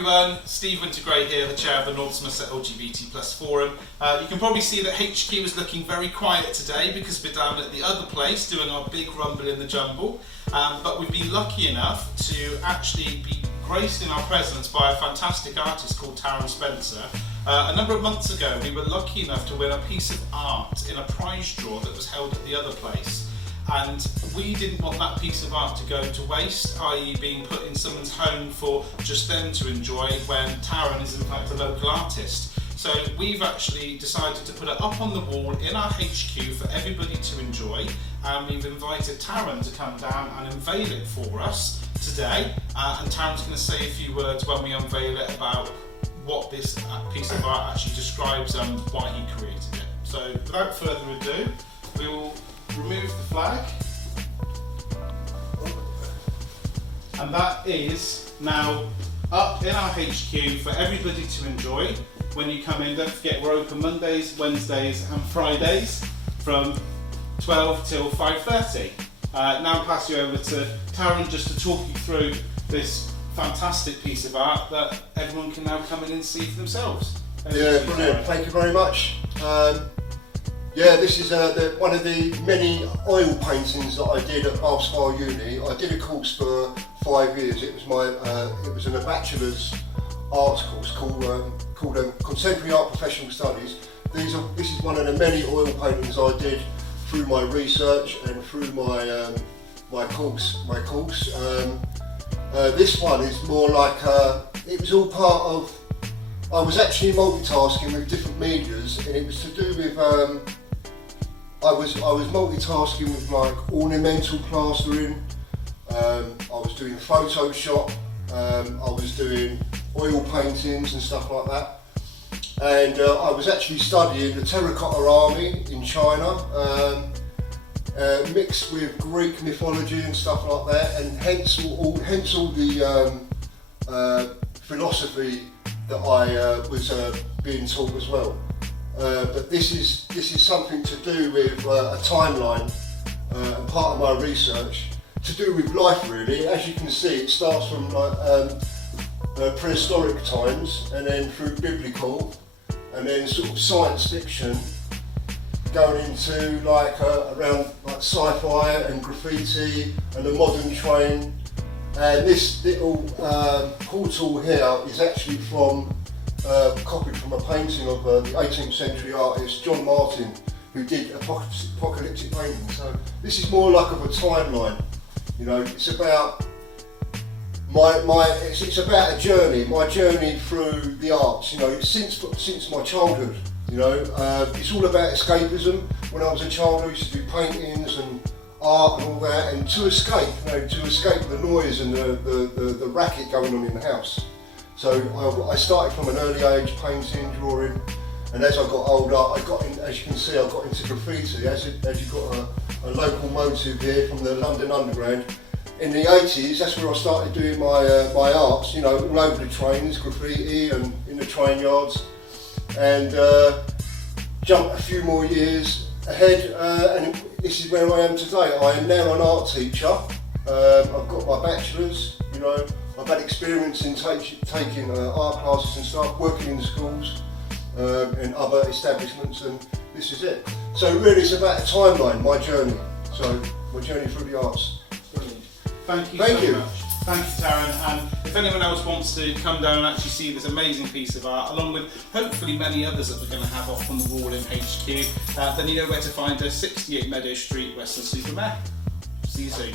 everyone, Steve Wintergray here, the chair of the North Somerset LGBT Plus Forum. You can probably see that HQ is looking very quiet today because we're down at the other place doing our big rumble in the jumble. But we've been lucky enough to actually be graced in our presence by a fantastic artist called Tarron Spencer. A number of months ago we were lucky enough to win a piece of art in a prize draw that was held at the other place. And we didn't want that piece of art to go to waste, i.e. being put in someone's home for just them to enjoy when Tarron is in fact a local artist. So we've actually decided to put it up on the wall in our HQ for everybody to enjoy, and we've invited Tarron to come down and unveil it for us today. And Tarron's going to say a few words when we unveil it about what this piece of art actually describes and why he created it. So without further ado, we will remove the flag, and that is now up in our HQ for everybody to enjoy when you come in. Don't forget we're open Mondays, Wednesdays and Fridays from 12 till 5:30. Now I'll pass you over to Tarron just to talk you through this fantastic piece of art that everyone can now come in and see for themselves. Yeah, brilliant. Thank you very much. Yeah, this is one of the many oil paintings that I did at Bath Uni. I did a course for 5 years. It was a bachelor's arts course called Contemporary Art Professional Studies. This is one of the many oil paintings I did through my research and through my course. This one is more like it was all part of. I was actually multitasking with different medias, and it was to do with. I was multitasking with like ornamental plastering. I was doing Photoshop. I was doing oil paintings and stuff like that. And I was actually studying the terracotta army in China, mixed with Greek mythology and stuff like that, and hence all the philosophy that I was being taught as well. But this is something to do with a timeline and part of my research to do with life really. As you can see, it starts from like prehistoric times and then through biblical and then sort of science fiction going into like around like sci-fi and graffiti and the modern train. And this little portal here is actually copied from a painting of the 18th century artist John Martin, who did apocalyptic painting. So this is more like of a timeline, you know. It's about it's about a journey, my journey through the arts, you know, since my childhood, you know. It's all about escapism. When I was a child, I used to do paintings and art and all that, and to escape the noise and the racket going on in the house. So I started from an early age painting, drawing, and as I got older, as you can see, I got into graffiti. As you've got a local motive here from the London Underground. In the 80s, that's where I started doing my arts, you know, all over the trains, graffiti and in the train yards. And jumped a few more years ahead, and this is where I am today. I am now an art teacher. I've got my bachelor's, you know. I've had experience in taking art classes and stuff, working in schools and other establishments, and this is it. So really it's about a timeline, my journey. So my journey through the arts. Brilliant. Thank you so much. Thank you, Tarron. And if anyone else wants to come down and actually see this amazing piece of art, along with hopefully many others that we're going to have off on the wall in HQ, then you know where to find us, 68 Meadow Street, Weston-super-Mare. See you soon.